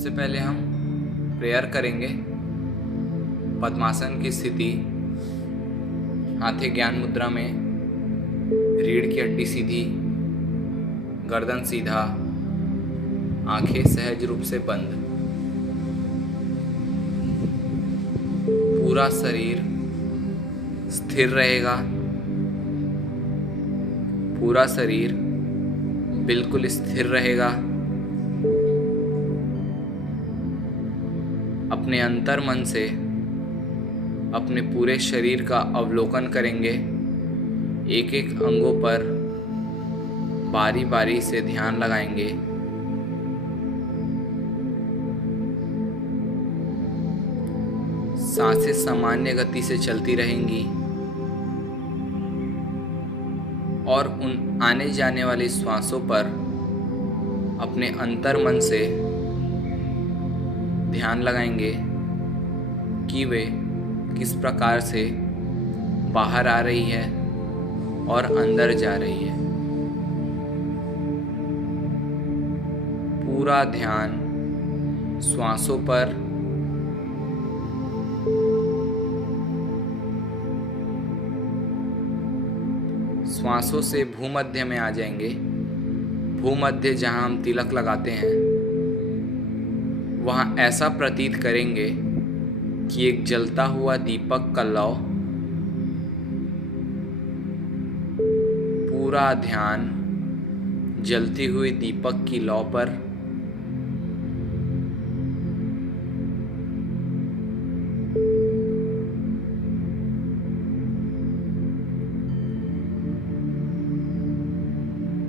सबसे पहले हम प्रेयर करेंगे। पद्मासन की स्थिति, हाथे ज्ञान मुद्रा में, रीढ़ की हड्डी सीधी, गर्दन सीधा, आंखें सहज रूप से बंद। पूरा शरीर स्थिर रहेगा, पूरा शरीर बिल्कुल स्थिर रहेगा। अपने अंतर मन से अपने पूरे शरीर का अवलोकन करेंगे। एक एक अंगों पर बारी बारी से ध्यान लगाएंगे। सांसें सामान्य गति से चलती रहेंगी और उन आने जाने वाली श्वासों पर अपने अंतर मन से ध्यान लगाएंगे कि वे किस प्रकार से बाहर आ रही है और अंदर जा रही है। पूरा ध्यान श्वासों पर, श्वासों से भूमध्य में आ जाएंगे। भूमध्य जहाँ हम तिलक लगाते हैं, वहाँ ऐसा प्रतीत करेंगे कि एक जलता हुआ दीपक का लौ। पूरा ध्यान जलती हुई दीपक की लौ पर।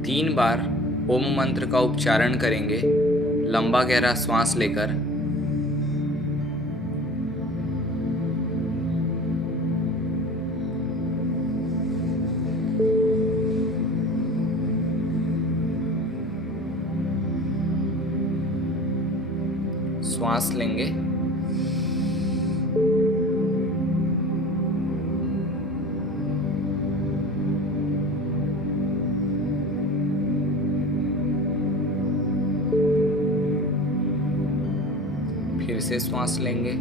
तीन बार ओम मंत्र का उच्चारण करेंगे, लंबा गहरा श्वास लेकर। श्वास लेंगे, फिर से श्वास लेंगे,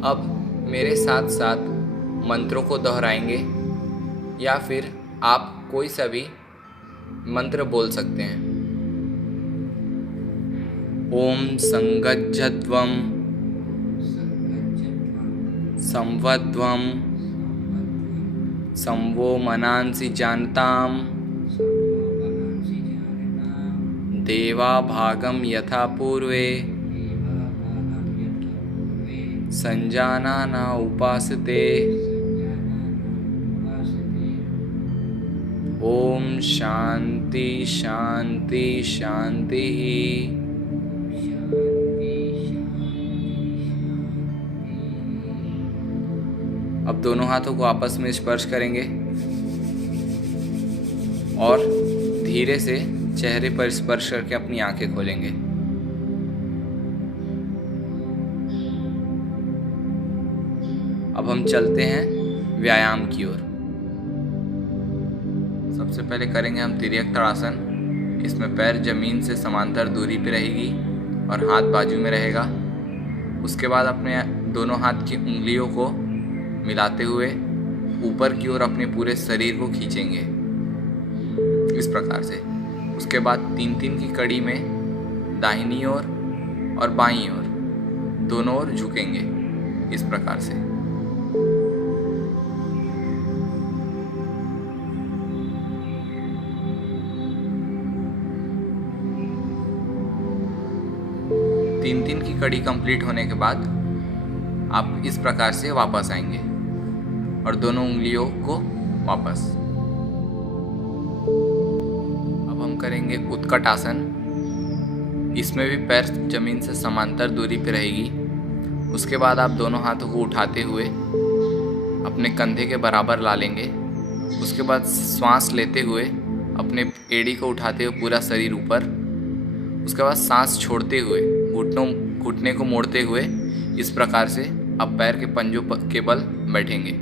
अब मेरे साथ साथ मंत्रों को दोहराएंगे या फिर आप कोई सा भी मंत्र बोल सकते हैं। ओम संगज्जध्वम संवध्वम संवो मनांसि जानताम देवा भागम यथा पूर्वे संजानाना उपासते। ओम शांति शांति शांति। अब दोनों हाथों को आपस में स्पर्श करेंगे और धीरे से चेहरे पर स्पर्श करके अपनी आंखें खोलेंगे। अब हम चलते हैं व्यायाम की ओर। सबसे पहले करेंगे हम तिर्यक ताड़ासन। इसमें पैर जमीन से समांतर दूरी पे रहेगी और हाथ बाजू में रहेगा। उसके बाद अपने दोनों हाथ की उंगलियों को मिलाते हुए ऊपर की ओर अपने पूरे शरीर को खींचेंगे इस प्रकार से। उसके बाद 3-3 की कड़ी में दाहिनी ओर और बाईं ओर दोनों ओर झुकेंगे इस प्रकार से। तीन की कड़ी कंप्लीट होने के बाद आप इस प्रकार से वापस आएंगे और दोनों उंगलियों को वापस। अब हम करेंगे उत्कट आसन। इसमें भी पैर जमीन से समांतर दूरी पे रहेगी। उसके बाद आप दोनों हाथों को उठाते हुए अपने कंधे के बराबर ला लेंगे। उसके बाद श्वास लेते हुए अपने एड़ी को उठाते हुए पूरा शरीर ऊपर। उसके बाद सांस छोड़ते हुए घुटनों घुटने को मोड़ते हुए इस प्रकार से अब पैर के पंजों के बल बैठेंगे।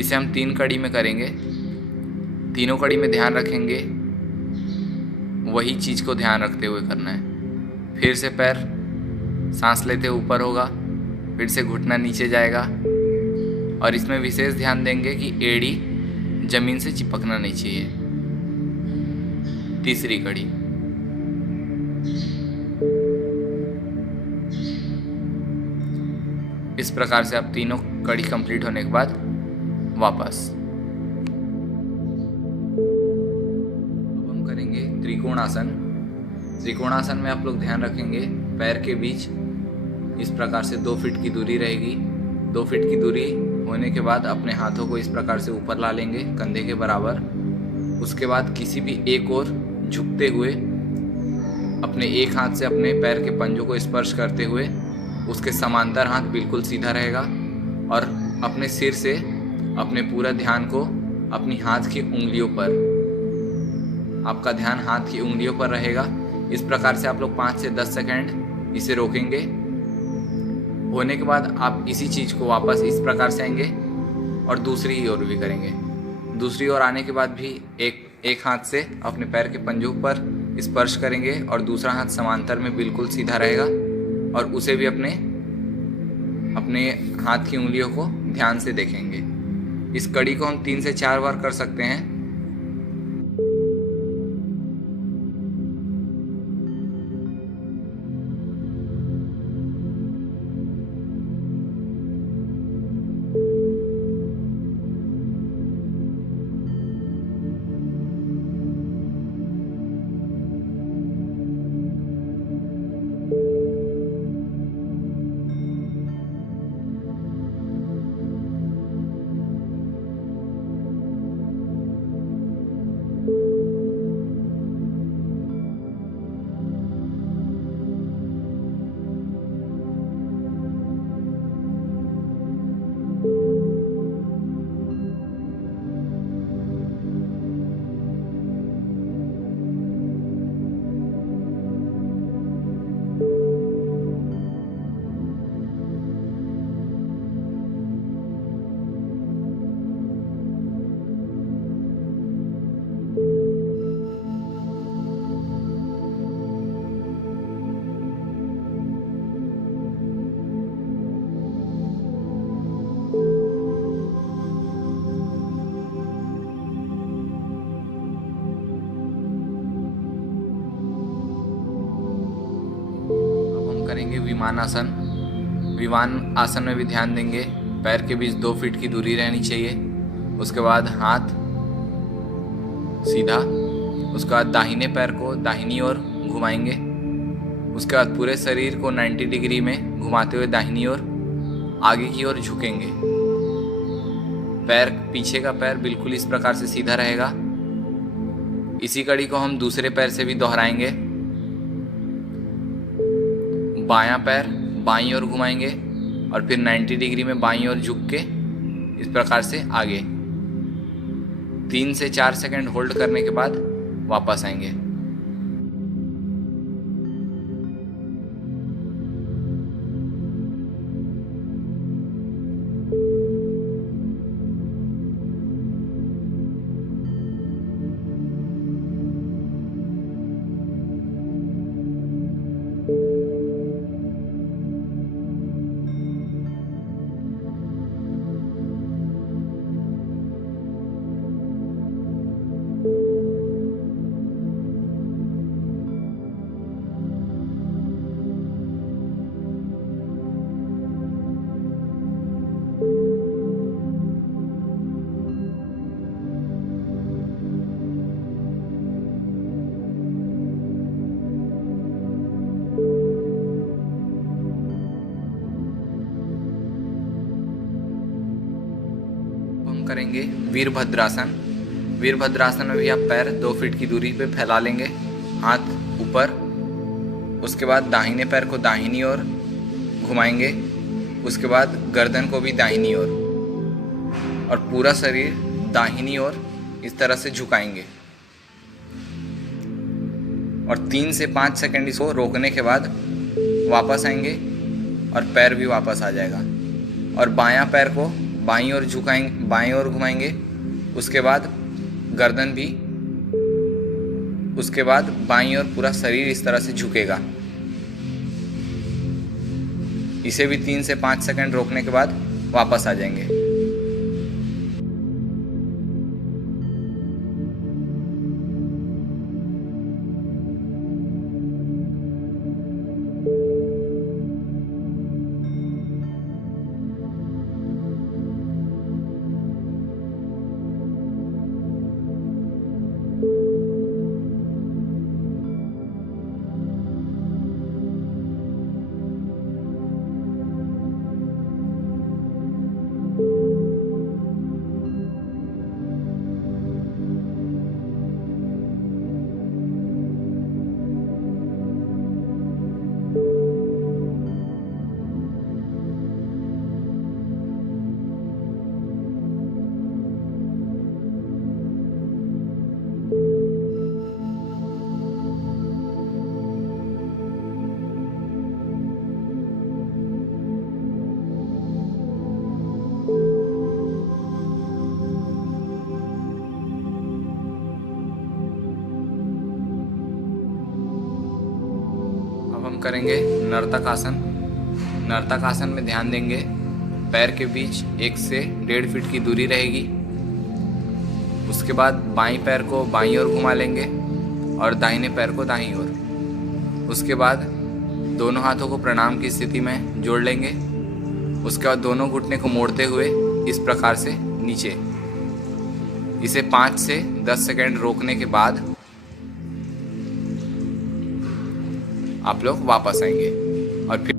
इसे हम 3 कड़ी में करेंगे। तीनों कड़ी में ध्यान रखेंगे, वही चीज़ को ध्यान रखते हुए करना है। फिर से पैर सांस लेते ऊपर होगा, फिर से घुटना नीचे जाएगा और इसमें विशेष ध्यान देंगे कि एड़ी जमीन से चिपकना नहीं चाहिए। तीसरी कड़ी। इस प्रकार से अब तीनों कड़ी कंप्लीट होने के बाद वापस। अब हम करेंगे त्रिकोणासन। त्रिकोणासन में आप लोग ध्यान रखेंगे पैर के बीच इस प्रकार से 2 फीट की दूरी रहेगी। 2 फीट की दूरी होने के बाद अपने हाथों को इस प्रकार से ऊपर ला लेंगे कंधे के बराबर। उसके बाद किसी भी एक ओर झुकते हुए अपने एक हाथ से अपने पैर के पंजों को स्पर्श करते हुए उसके समांतर हाथ बिल्कुल सीधा रहेगा और अपने सिर से अपने पूरा ध्यान को अपनी हाथ की उंगलियों पर, आपका ध्यान हाथ की उंगलियों पर रहेगा। इस प्रकार से आप लोग 5 से 10 सेकंड इसे रोकेंगे। होने के बाद आप इसी चीज़ को वापस इस प्रकार से आएंगे और दूसरी ओर भी करेंगे। दूसरी ओर आने के बाद भी एक हाथ से अपने पैर के पंजों पर स्पर्श करेंगे और दूसरा हाथ समांतर में बिल्कुल सीधा रहेगा और उसे भी अपने हाथ की उंगलियों को ध्यान से देखेंगे। इस कड़ी को हम 3 से 4 बार कर सकते हैं। करेंगे विमान आसन। विमान आसन में भी ध्यान देंगे, पैर के बीच 2 फीट की दूरी रहनी चाहिए। उसके बाद हाथ सीधा, उसके बाद दाहिने पैर को दाहिनी ओर घुमाएंगे। उसके बाद पूरे शरीर को 90 डिग्री में घुमाते हुए दाहिनी ओर आगे की ओर झुकेंगे। पैर पीछे का पैर बिल्कुल इस प्रकार से सीधा रहेगा। इसी कड़ी को हम दूसरे पैर से भी दोहराएंगे। बायां पैर बाईं ओर घुमाएंगे और फिर 90 डिग्री में बाईं ओर झुक के इस प्रकार से आगे। 3 से 4 सेकंड होल्ड करने के बाद वापस आएंगे। करेंगे वीरभद्रासन। वीरभद्रासन में भी आप पैर 2 फीट की दूरी पे फैला लेंगे, हाथ ऊपर। उसके बाद दाहिने पैर को दाहिनी ओर घुमाएंगे। उसके बाद गर्दन को भी दाहिनी ओर और पूरा शरीर दाहिनी ओर इस तरह से झुकाएंगे और 3 से 5 सेकंड इसको रोकने के बाद वापस आएंगे और पैर भी वापस आ जाएगा। और बायां पैर को बाईं ओर झुकाएंगे, बाईं ओर घुमाएंगे। उसके बाद गर्दन भी, उसके बाद बाईं ओर पूरा शरीर इस तरह से झुकेगा। इसे भी 3 से 5 सेकंड रोकने के बाद वापस आ जाएंगे। अब हम करेंगे नर्तक आसन। नर्तक आसन में ध्यान देंगे, पैर के बीच 1 से 1.5 फीट की दूरी रहेगी। उसके बाद बाईं पैर को बाईं ओर घुमा लेंगे और दाहिने पैर को दाहिनी ओर। उसके बाद दोनों हाथों को प्रणाम की स्थिति में जोड़ लेंगे। उसके बाद दोनों घुटने को मोड़ते हुए इस प्रकार से नीचे। इसे 5 से 10 सेकंड रोकने के बाद आप लोग वापस आएंगे और फिर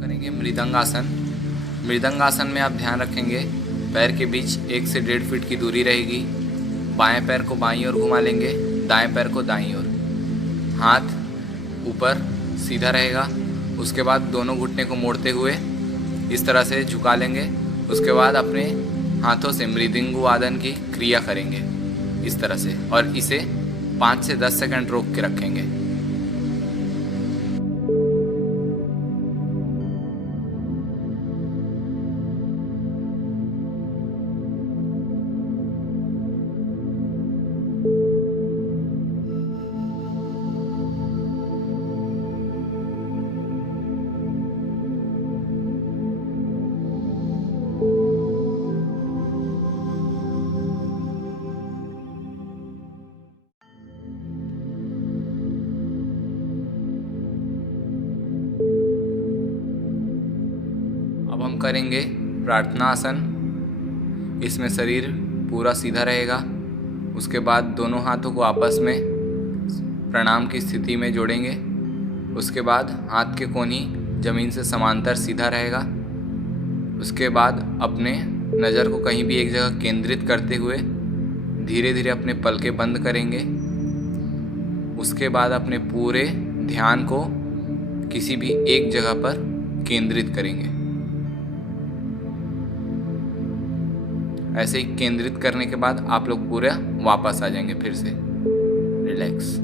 करेंगे मृदंगासन। मृदंगासन में आप ध्यान रखेंगे, पैर के बीच 1 से 1.5 फीट की दूरी रहेगी। बाएं पैर को बाईं ओर घुमा लेंगे, दाएं पैर को दाईं ओर। हाथ ऊपर सीधा रहेगा। उसके बाद दोनों घुटने को मोड़ते हुए इस तरह से झुका लेंगे। उसके बाद अपने हाथों से मृदंग वादन की क्रिया करेंगे इस तरह से, और इसे 5 से 10 सेकंड रोक के रखेंगे। अब हम करेंगे प्रार्थना आसन। इसमें शरीर पूरा सीधा रहेगा। उसके बाद दोनों हाथों को आपस में प्रणाम की स्थिति में जोड़ेंगे। उसके बाद हाथ के कोनी ज़मीन से समांतर सीधा रहेगा। उसके बाद अपने नज़र को कहीं भी एक जगह केंद्रित करते हुए धीरे धीरे अपने पलकें बंद करेंगे। उसके बाद अपने पूरे ध्यान को किसी भी एक जगह पर केंद्रित करेंगे। ऐसे ही केंद्रित करने के बाद आप लोग पूरा वापस आ जाएंगे फिर से रिलैक्स।